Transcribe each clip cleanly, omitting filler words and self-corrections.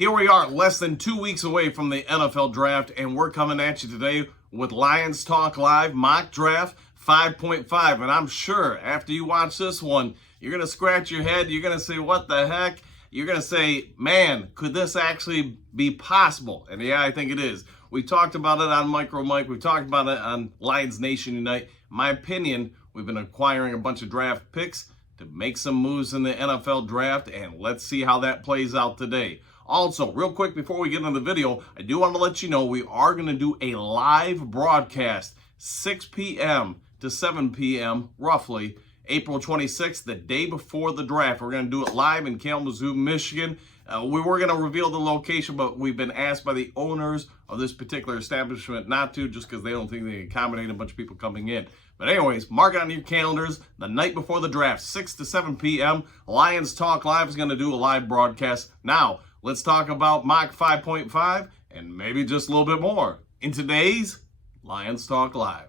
Here we are, less than 2 weeks away from the NFL draft, and we're coming at you today with Lions Talk Live Mock Draft 5.5. And I'm sure after you watch this one, you're going to scratch your head. You're going to say, what the heck? You're going to say, man, could this actually be possible? And yeah, I think it is. We talked about it on Micro Mike. We've talked about it on Lions Nation Unite. In my opinion, we've been acquiring a bunch of draft picks to make some moves in the NFL draft, and let's see how that plays out today. Also, real quick before we get into the video, I do want to let you know we are going to do a live broadcast 6 p.m. to 7 p.m. roughly, April 26th, the day before the draft. We're going to do it live in Kalamazoo, Michigan. We were going to reveal the location, but we've been asked by the owners of this particular establishment not to, just because they don't think they can accommodate a bunch of people coming in. But anyways, mark it on your calendars. The night before the draft, 6 to 7 p.m., Lions Talk Live is going to do a live broadcast. Now, let's talk about Mock 5.5 and maybe just a little bit more in today's Lions Talk Live.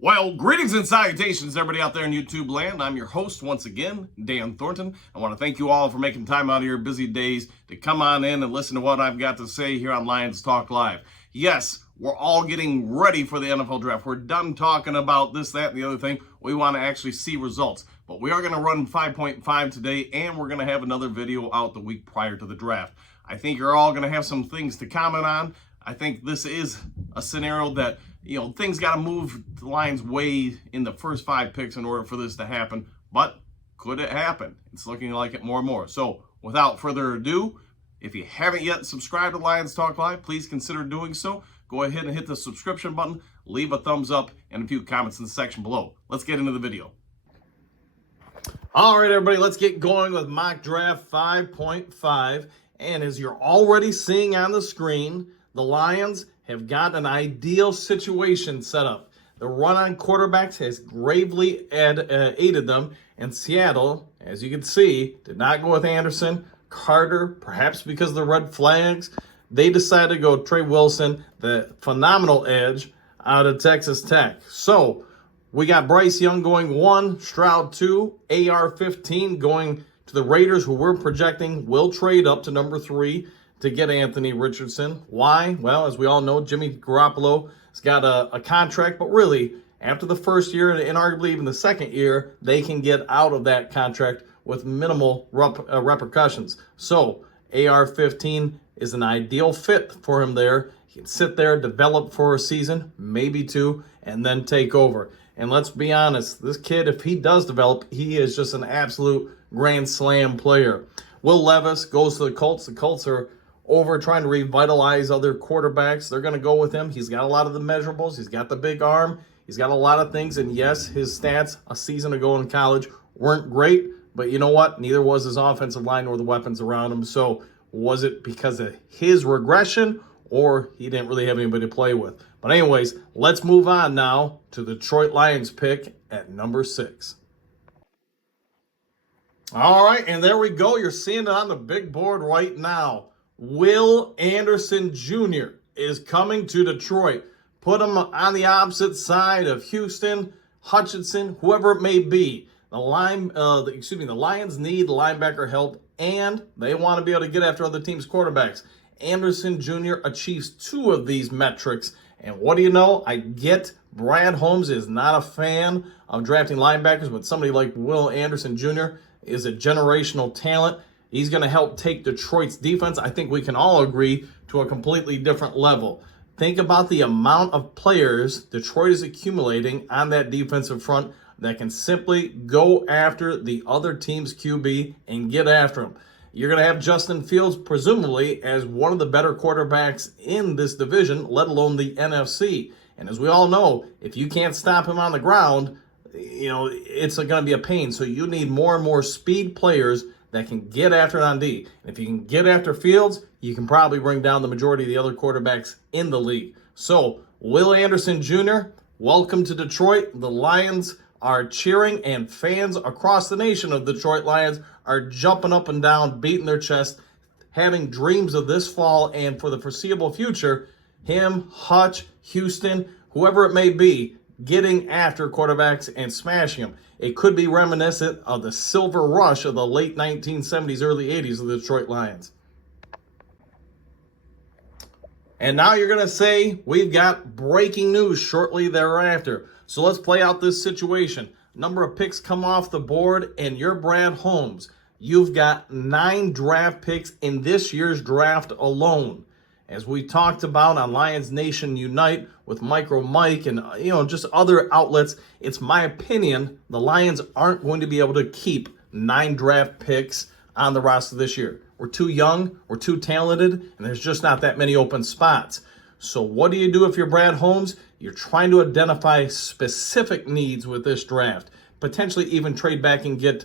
Well, greetings and salutations, everybody out there in YouTube land. I'm your host once again, Dan Thornton. I want to thank you all for making time out of your busy days to come on in and listen to what I've got to say here on Lions Talk Live. Yes, we're all getting ready for the NFL draft. We're done talking about this, that, and the other thing. We want to actually see results. But we are going to run 5.5 today, and we're going to have another video out the week prior to the draft. I think you're all going to have some things to comment on. I think this is a scenario that, things got to move the Lions' way in the first 5 picks in order for this to happen. But could it happen? It's looking like it more and more. So without further ado, if you haven't yet subscribed to Lions Talk Live, please consider doing so. Go ahead and hit the subscription button, leave a thumbs up, and a few comments in the section below. Let's get into the video. All right, everybody, let's get going with Mock Draft 5.5. And as you're already seeing on the screen, the Lions have got an ideal situation set up. The run on quarterbacks has gravely aided them, and Seattle, as you can see, did not go with Anderson. Carter, perhaps because of the red flags, they decided to go Trey Wilson, the phenomenal edge out of Texas Tech. So we got Bryce Young going 1, Stroud 2, AR-15 going to the Raiders, who we're projecting will trade up to number 3 to get Anthony Richardson. Why? Well, as we all know, Jimmy Garoppolo has got a contract, but really, after the first year and arguably even the second year, they can get out of that contract with minimal repercussions. So AR-15 is an ideal fit for him there. He can sit there, develop for a season, maybe 2, and then take over. And let's be honest, this kid, if he does develop, he is just an absolute grand slam player. Will Levis goes to the Colts. The Colts are over trying to revitalize other quarterbacks. They're going to go with him. He's got a lot of the measurables. He's got the big arm. He's got a lot of things. And yes, his stats a season ago in college weren't great. But you know what? Neither was his offensive line or the weapons around him. So was it because of his regression, or he didn't really have anybody to play with? But anyways, let's move on now to the Detroit Lions pick at number 6. All right, and there we go. You're seeing it on the big board right now. Will Anderson Jr. is coming to Detroit. Put him on the opposite side of Houston, Hutchinson, whoever it may be. The Lions need linebacker help, and they want to be able to get after other teams' quarterbacks. Anderson Jr. achieves 2 of these metrics. And what do you know? I get Brad Holmes is not a fan of drafting linebackers, but somebody like Will Anderson Jr. is a generational talent. He's going to help take Detroit's defense, I think we can all agree, to a completely different level. Think about the amount of players Detroit is accumulating on that defensive front that can simply go after the other team's QB and get after him. You're going to have Justin Fields, presumably, as one of the better quarterbacks in this division, let alone the NFC. And as we all know, if you can't stop him on the ground, it's going to be a pain. So you need more and more speed players that can get after it on D. And if you can get after Fields, you can probably bring down the majority of the other quarterbacks in the league. So Will Anderson Jr., welcome to Detroit. The Lions are cheering, and fans across the nation of the Detroit Lions are jumping up and down, beating their chest, having dreams of this fall and for the foreseeable future, him, Hutch, Houston, whoever it may be, getting after quarterbacks and smashing them. It could be reminiscent of the silver rush of the late 1970s, early 80s of the Detroit Lions. And now you're going to say we've got breaking news shortly thereafter. So let's play out this situation. Number of picks come off the board, and you're Brad Holmes. You've got 9 draft picks in this year's draft alone. As we talked about on Lions Nation Unite with Micro Mike and just other outlets, it's my opinion the Lions aren't going to be able to keep 9 draft picks on the roster this year. We're too young, we're too talented, and there's just not that many open spots. So what do you do if you're Brad Holmes? You're trying to identify specific needs with this draft. Potentially even trade back and get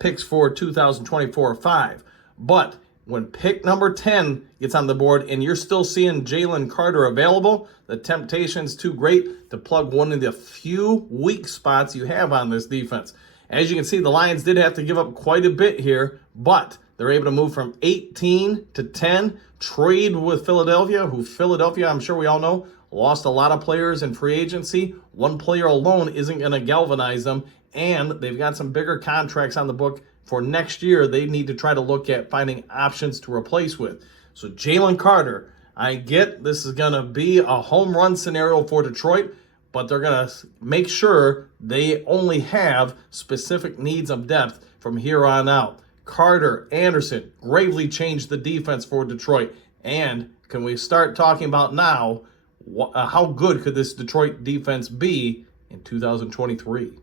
picks for 2024 or 5. But when pick number 10 gets on the board and you're still seeing Jalen Carter available, the temptation's too great to plug one of the few weak spots you have on this defense. As you can see, the Lions did have to give up quite a bit here, but they're able to move from 18 to 10, trade with Philadelphia, who Philadelphia, I'm sure we all know, lost a lot of players in free agency. One player alone isn't going to galvanize them, and they've got some bigger contracts on the book for next year. They need to try to look at finding options to replace with. So Jalen Carter, I get this is going to be a home run scenario for Detroit, but they're going to make sure they only have specific needs of depth from here on out. Carter, Anderson gravely changed the defense for Detroit. And can we start talking about now how good could this Detroit defense be in 2023?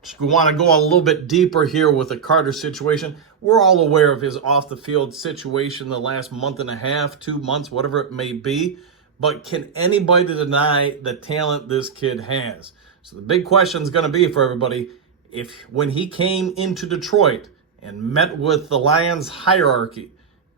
Just want to go a little bit deeper here with the Carter situation. We're all aware of his off-the-field situation the last month and a half, 2 months, whatever it may be. But can anybody deny the talent this kid has? So the big question is going to be for everybody, if when he came into Detroit and met with the Lions hierarchy,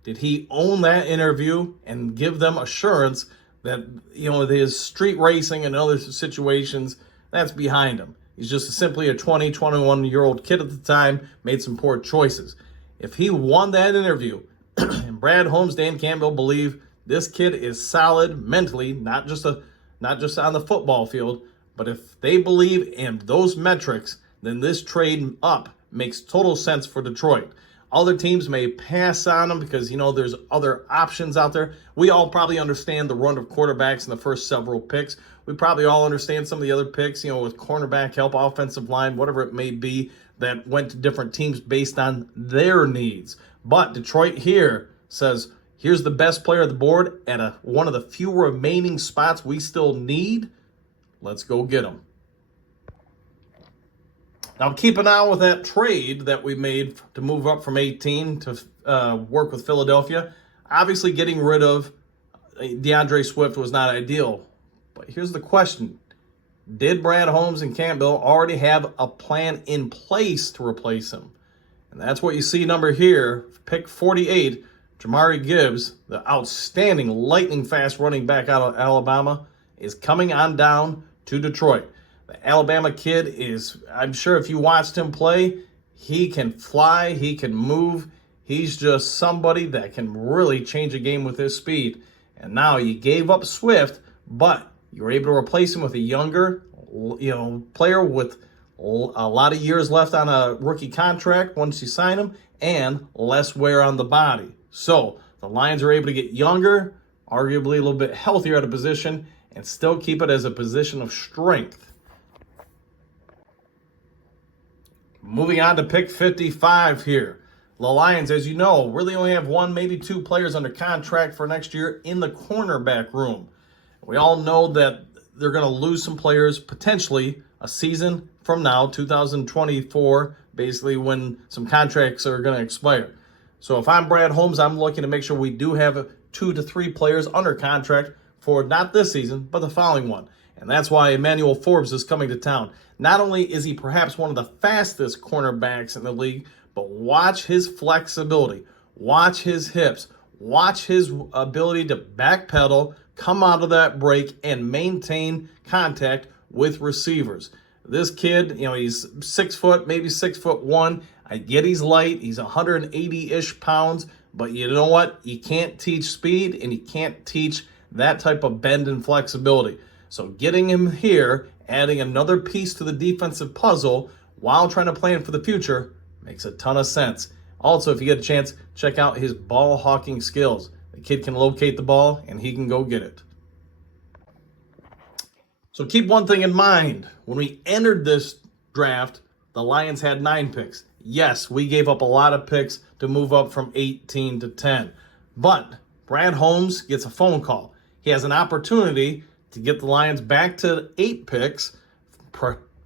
did he own that interview and give them assurance that, his street racing and other situations, that's behind him? He's just simply a 20, 21-year-old kid at the time, made some poor choices. If he won that interview, and Brad Holmes, Dan Campbell believe this kid is solid mentally, not just on the football field, but if they believe in those metrics, then this trade up makes total sense for Detroit. Other teams may pass on them because, there's other options out there. We all probably understand the run of quarterbacks in the first several picks. We probably all understand some of the other picks, with cornerback help, offensive line, whatever it may be, that went to different teams based on their needs. But Detroit here says, here's the best player on the board at one of the few remaining spots we still need. Let's go get him. Now, keep an eye on with that trade that we made to move up from 18 to work with Philadelphia. Obviously, getting rid of DeAndre Swift was not ideal. But here's the question. Did Brad Holmes and Campbell already have a plan in place to replace him? And that's what you see number here, pick 48, Jamari Gibbs, the outstanding lightning-fast running back out of Alabama, is coming on down to Detroit. The Alabama kid is, I'm sure if you watched him play, he can fly, he can move. He's just somebody that can really change a game with his speed. And now you gave up Swift, but you were able to replace him with a younger, player with a lot of years left on a rookie contract once you sign him, and less wear on the body. So the Lions are able to get younger, arguably a little bit healthier at a position, and still keep it as a position of strength. Moving on to pick 55 here. The Lions, as you know, really only have 1, maybe 2 players under contract for next year in the cornerback room. We all know that they're going to lose some players potentially a season from now, 2024, basically when some contracts are going to expire. So if I'm Brad Holmes, I'm looking to make sure we do have 2 to 3 players under contract for not this season, but the following one. And that's why Emanuel Forbes is coming to town. Not only is he perhaps one of the fastest cornerbacks in the league, but watch his flexibility, watch his hips, watch his ability to backpedal, come out of that break, and maintain contact with receivers. This kid, he's 6 foot, maybe 6'1". I get he's light. He's 180-ish pounds. But you know what? You can't teach speed, and you can't teach that type of bend and flexibility. So getting him here, adding another piece to the defensive puzzle while trying to plan for the future, makes a ton of sense. Also, if you get a chance, check out his ball hawking skills. The kid can locate the ball and he can go get it. So keep one thing in mind. When we entered this draft, the Lions had 9 picks. Yes, we gave up a lot of picks to move up from 18 to 10. But Brad Holmes gets a phone call. He has an opportunity to get the Lions back to 8 picks,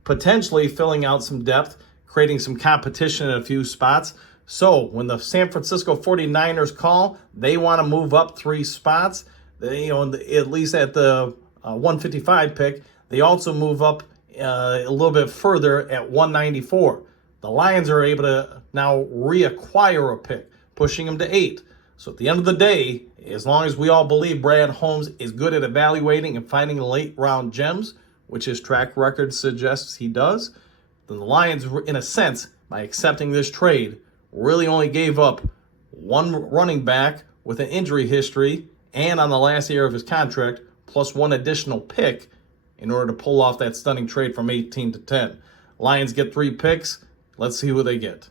potentially filling out some depth, creating some competition in a few spots. So when the San Francisco 49ers call, they want to move up 3 spots. They, at least at the 155 pick, they also move up a little bit further at 194. The Lions are able to now reacquire a pick, pushing them to 8. So at the end of the day, as long as we all believe Brad Holmes is good at evaluating and finding late round gems, which his track record suggests he does, then the Lions, in a sense, by accepting this trade, really only gave up 1 running back with an injury history and on the last year of his contract, plus 1 additional pick in order to pull off that stunning trade from 18 to 10. Lions get 3 picks. Let's see who they get.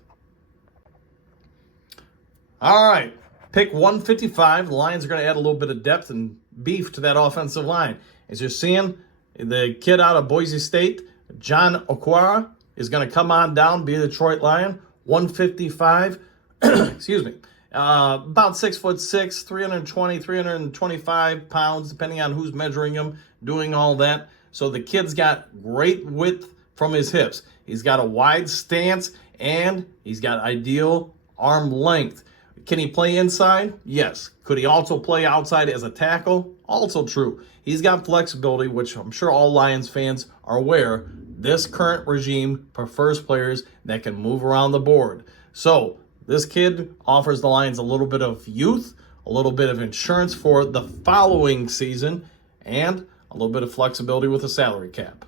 All right, pick 155. The Lions are going to add a little bit of depth and beef to that offensive line. As you're seeing, the kid out of Boise State, John Okoa, is going to come on down, be a Detroit Lion. 155, excuse me, about 6'6", 320, 325 pounds, depending on who's measuring him, doing all that. So the kid's got great width from his hips. He's got a wide stance, and he's got ideal arm length. Can he play inside? Yes. Could he also play outside as a tackle? Also true. He's got flexibility, which I'm sure all Lions fans are aware. This current regime prefers players that can move around the board. So this kid offers the Lions a little bit of youth, a little bit of insurance for the following season, and a little bit of flexibility with a salary cap.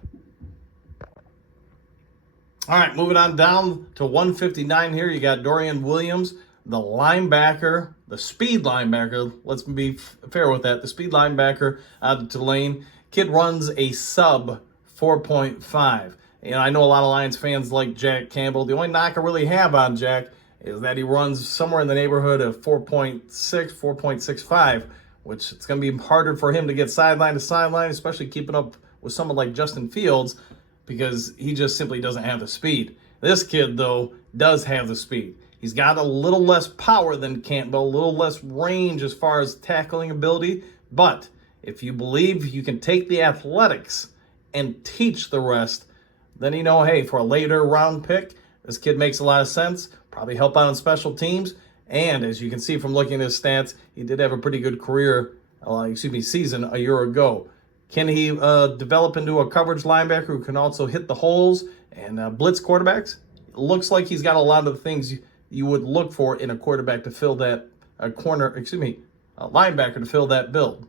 All right, moving on down to 159 here. You got Dorian Williams, the linebacker, the speed linebacker. Let's be fair with that. The speed linebacker out of Tulane. Kid runs a sub 4.5. And I know a lot of Lions fans like Jack Campbell. The only knock I really have on Jack is that he runs somewhere in the neighborhood of 4.6, 4.65, which it's going to be harder for him to get sideline to sideline, especially keeping up with someone like Justin Fields, because he just simply doesn't have the speed. This kid, though, does have the speed. He's got a little less power than Campbell, a little less range as far as tackling ability, but if you believe you can take the athletics and teach the rest, then hey, for a later round pick, this kid makes a lot of sense. Probably help out on special teams. And as you can see from looking at his stats, he did have a pretty good career, season a year ago. Can he develop into a coverage linebacker who can also hit the holes and blitz quarterbacks? It looks like he's got a lot of the things you would look for in a quarterback to fill that a linebacker to fill that build.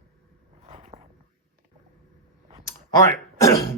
All right,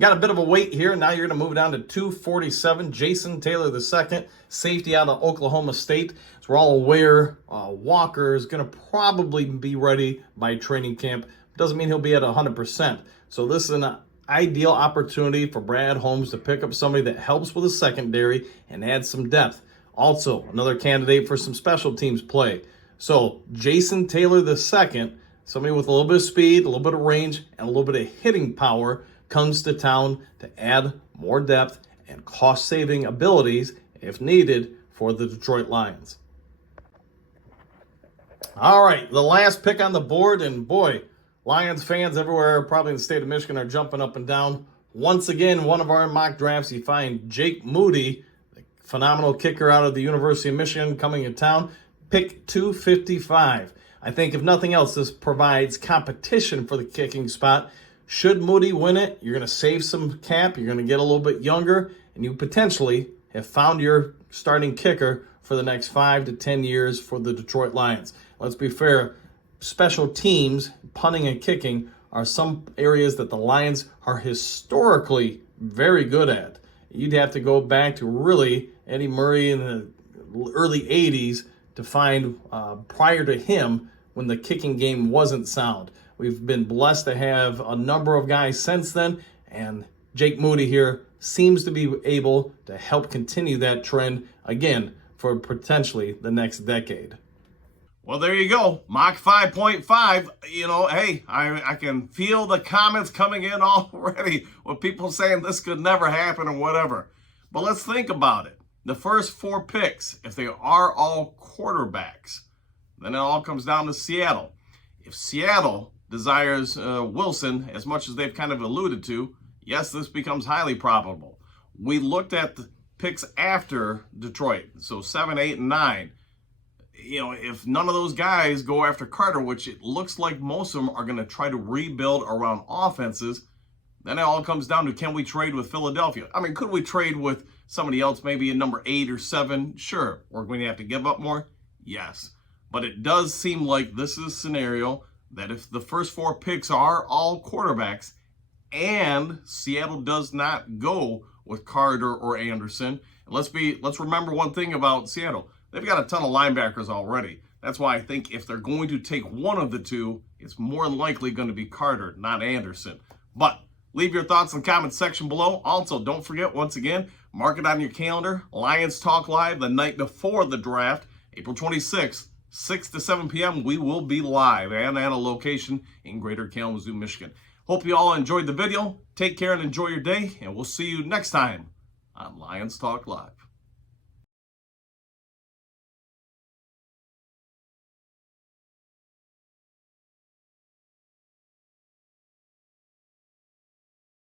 got a bit of a wait here. Now you're going to move down to 247. Jason Taylor II, safety out of Oklahoma State. As we're all aware, Walker is going to probably be ready by training camp. Doesn't mean he'll be at 100%. So this is an ideal opportunity for Brad Holmes to pick up somebody that helps with the secondary and add some depth. Also, another candidate for some special teams play. So Jason Taylor II, somebody with a little bit of speed, a little bit of range, and a little bit of hitting power, comes to town to add more depth and cost-saving abilities, if needed, for the Detroit Lions. All right, the last pick on the board, and boy, Lions fans everywhere, probably in the state of Michigan, are jumping up and down. Once again, one of our mock drafts, you find Jake Moody, the phenomenal kicker out of the University of Michigan, coming to town, pick 255. I think if nothing else, this provides competition for the kicking spot. Should Moody win it, you're going to save some cap, you're going to get a little bit younger, and you potentially have found your starting kicker for the next 5 to 10 years for the Detroit Lions. Let's be fair, special teams, punting and kicking, are some areas that the Lions are historically very good at. You'd have to go back to really Eddie Murray in the early 80s to find prior to him when the kicking game wasn't sound. We've been blessed to have a number of guys since then, and Jake Moody here seems to be able to help continue that trend again for potentially the next decade. Well, there you go. Mock 5.5. You know, hey, I can feel the comments coming in already with people saying this could never happen or whatever. But let's think about it. The first 4 picks, if they are all quarterbacks, then it all comes down to Seattle. If Seattle desires Wilson, as much as they've kind of alluded to, yes, this becomes highly probable. We looked at the picks after Detroit, so 7, 8, and 9. You know, if none of those guys go after Carter, which it looks like most of them are going to try to rebuild around offenses, then it all comes down to, can we trade with Philadelphia? I mean, could we trade with somebody else, maybe in number 8 or 7? Sure. We're going to have to give up more? Yes. But it does seem like this is a scenario that if the first 4 picks are all quarterbacks and Seattle does not go with Carter or Anderson, and let's remember one thing about Seattle. They've got a ton of linebackers already. That's why I think if they're going to take one of the 2, it's more than likely going to be Carter, not Anderson. But leave your thoughts in the comments section below. Also, don't forget, once again, mark it on your calendar. Lions Talk Live the night before the draft, April 26th, 6 to 7 p.m. We will be live and at a location in Greater Kalamazoo, Michigan. Hope you all enjoyed the video. Take care and enjoy your day, and we'll see you next time on Lions Talk Live.